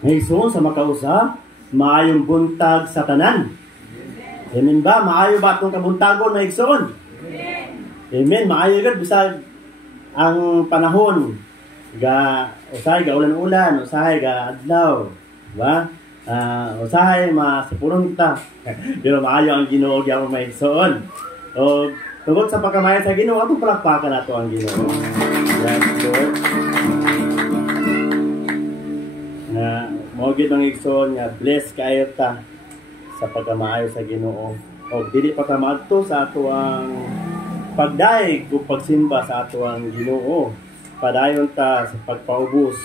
Ngayon sa makausa, maayong buntag sa tanan. Amen ba? Maayo ba itong kabuntagon na igsoon? Amen. Maayo agad bisag ang panahon. Usahay ga ulan-ulan, usahay ga adlaw. Diba? Usahay masipulong ta. Pero maayo ang Ginoo gyapon may igsoon. O tungod sa pagkamayan sa Ginoo, atong palakpakan nato ang Ginoo. Yes, Lord. Mao gid ang igsoon nga bless kayo ta sa pagkamaayo sa Ginoo. O dili pa ta maadto sa ato ang pagdaig o pagsimba sa ato ang Ginoo. Padayon ta sa pagpaubos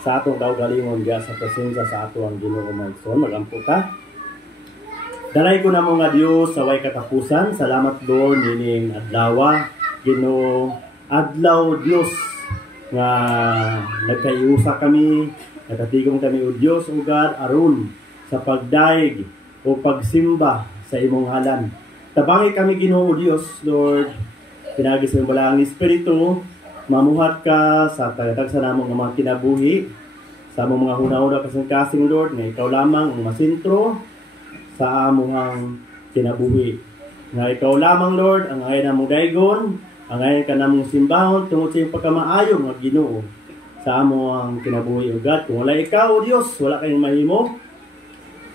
sa atong kaugalingon diya sa presensya sa ato ang Ginoo mga igsoon. Magampo ta. Dalay ko na mo nga Dios sa way katapusan. Salamat Lord nining adlaw Ginoo. Adlaw Dios nga nagkayusa kami. Nakatigong kami o Diyos o God aron sa pagdaig o pagsimba sa imong halan. Tabangi kami Ginoo Diyos, Lord. Pinagi sa imong ni Espiritu, mamuhat ka sa tagatag sa namong mga kinabuhi, sa among mga huna-huna kasing-kasing Lord, nga ikaw lamang ang masintro sa among kinabuhi. Nga ikaw lamang Lord, ang ayan namong daygon, ang ayan ka namong simbahon, tungod sa iyong pagkamaayo nga Ginoo sa amo ang kinabuhi o God. Kung wala ikaw o Diyos, wala kayong mahimo.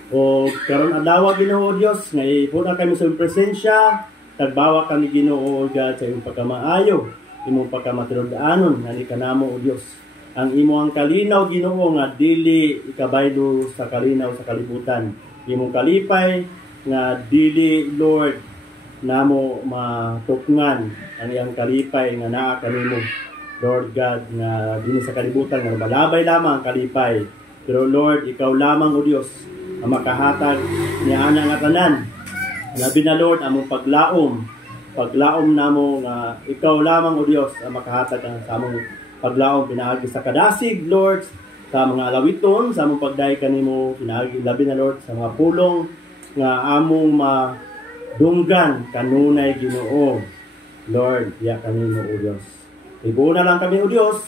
O karon adlaw Ginoo o Diyos, nga ipuna kami sa iyong presensya, tagbawa kami Ginoo o God sa iyong pagkamaayo, imong pagkamatilod-anon, nga ni kanamo o Diyos. Ang imo ang kalinaw Ginoo nga dili ikabaylo sa kalinaw sa kalibutan. Imong kalipay nga dili Lord namo matukngan ang iyang kalipay nga naa kanimo. Lord God, na din sa kalibutan, nga malabay lamang ang kalipay. Pero Lord, ikaw lamang o Diyos, ang makahatag niya ana nga tanan. Labi na Lord, among paglaom namo nga ikaw lamang o Diyos, ang makahatag ang sa among paglaom, pinaagi sa kadasig, Lord, sa mga alawiton, sa among pagdaig kanimo, pinaagi, labi na Lord, sa mga pulong, nga among madunggan, kanunay Ginoo. Lord, ya kanimo o Diyos. Ibuo na lang kami o Diyos,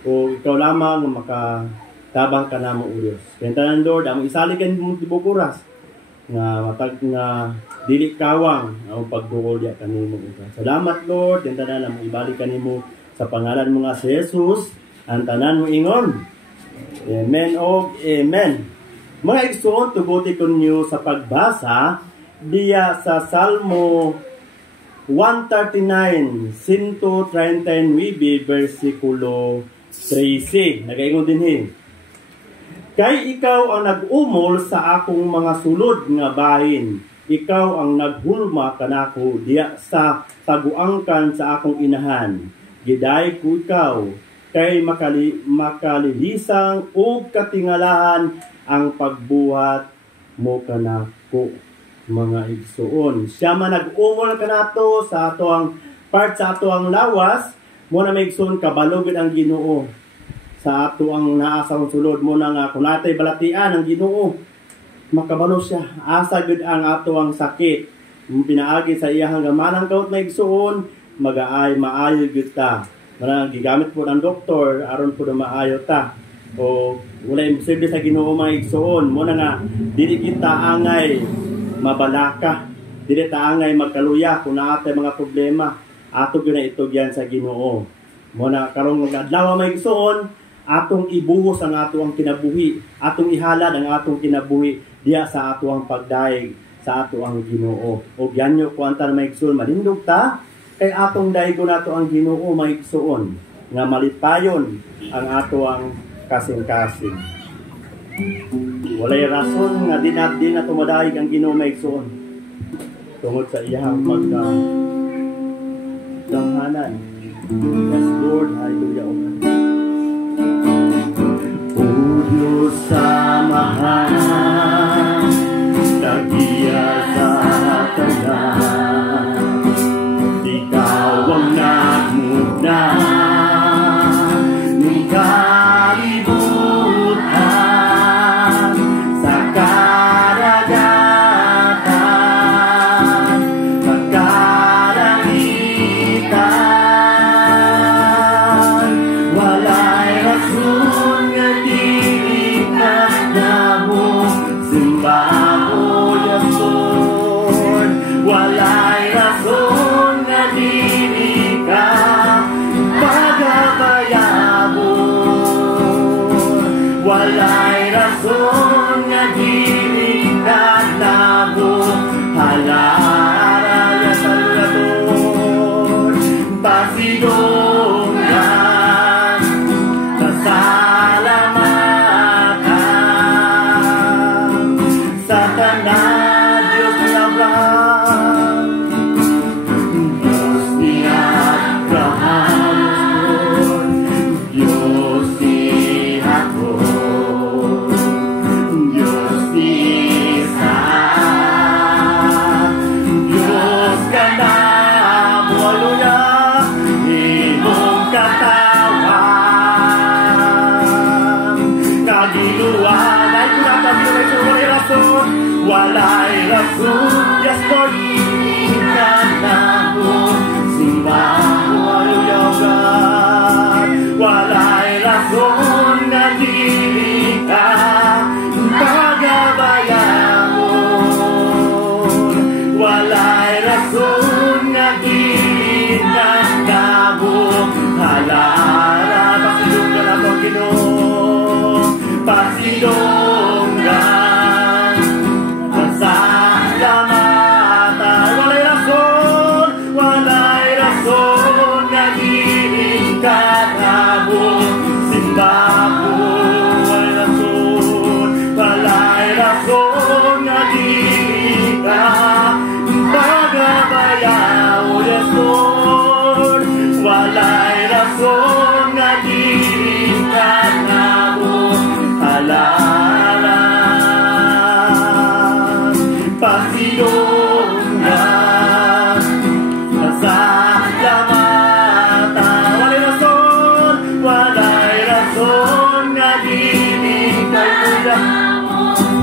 o ikaw lamang makatabang ka namo o Diyos. Kaya Lord, ang isali kayo mong tibukuras, nga matag nga dili kawang ang pagduol ya kanimo o Diyos. Salamat Lord, kaya tanan na ibalik kanimo sa pangalan mo nga si Jesus, ang tanan mo ingon. Amen o Amen. Mga igsoon, tuguti ko niyo sa pagbasa diya sa Salmo 139, 139, versikulo 13. Nagaingon din Kay ikaw ang nag-umol sa akong mga sulod nga bahin. Ikaw ang naghulma kanako diya sa taguangkan sa akong inahan. Giday ko ikaw, kay makalilisang o katingalahan ang pagbuhat mo kanako. Mga igsoon, siya man nag-umol kanato sa ato ang part sa ato ang lawas, mo na may igsoon kabalogid ang Ginoo sa ato ang naa sa sulod mo na nga kung natay balatian ang Ginoo, makabalo siya. Asa gud ang ato ang sakit, pinaagi sa iyang gamanang kaut na igsoon, maayo gud ta. Marang gigamit po ng doktor aron po na maayo ta. O wala imposible sa Ginoo mga igsoon, mo na nga dili kita angay mabalaka, dili ta angay magkaluya kung naatay mga problema, ato gyud na itugyan sa Ginoo. Mo na karong adlaw may igsoon, atong ibuhos ang ato ang kinabuhi, atong ihalad ang atong kinabuhi diya sa ato ang pagdaig sa ato ang Ginoo. O ganyo kuanta may igsoon, malindog ta kay atong daigo nato ang Ginoo may igsoon, nga malipayon ang ato ang kasing-kasing. Walay rason nga di na tumadahig ang Ginoo may igsoon tungod sa iyang pagdamhanan. Yes, Lord, hallelujah. O Diyos sa mahal, tagiya sa tanan, ikaw ang nagmugna ng kalibutan sa karagatan, sa kalangitan. Wala walay rason nga dili ka namo halara sa lugaton pasidongan kasalamatan sa tanan Diyos ni Abraham Diyos ni Abraham Diyos ni Jacob Diyos ni Isaac Diyos ka na hallelujah imong katawan kagiluan ay kunatagilay sa walay rason walay rason yes Lord ka na mo simba mo hallelujah God walay rason na dili ka pagabayamon walay rason nga dili ka namo halara pasidonggan ako Ginoo pasidonggan kasalamatan walay rason nga dili ka namo simba ko walay rason nga dili ka pagabayaw yes Lord walay rason nga dili ka namo halalan pasidonggan kasalamatan walay rason nga dili ka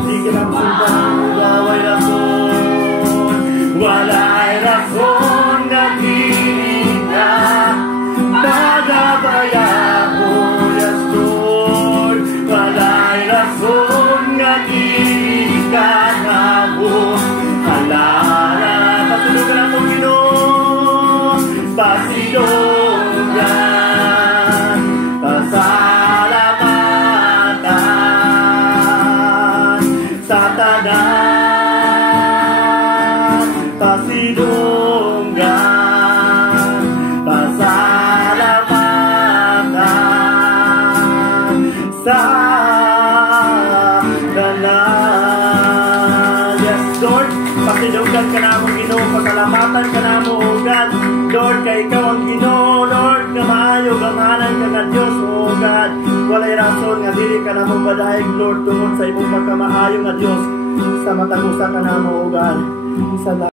di ka na simba walay rason walay rason nga dili ka pagabayao yes Lord walay rason nga dili ka namo halala pasidonggan ako Ginoo pasidonggan kasalamatan sa tanan pasidonggan pasalamatan sa tanan yes Lord pasidonggan ka namo Ginoo pasalamatan ka namo o God Lord kay ikaw ang Ginoo Lord nga maayo gamanan ka nga Dios o God walay rason nga dili ka namo badayeg Lord tungod sa imong pagkamaayo nga Dios sa matagusa ka namo o God sa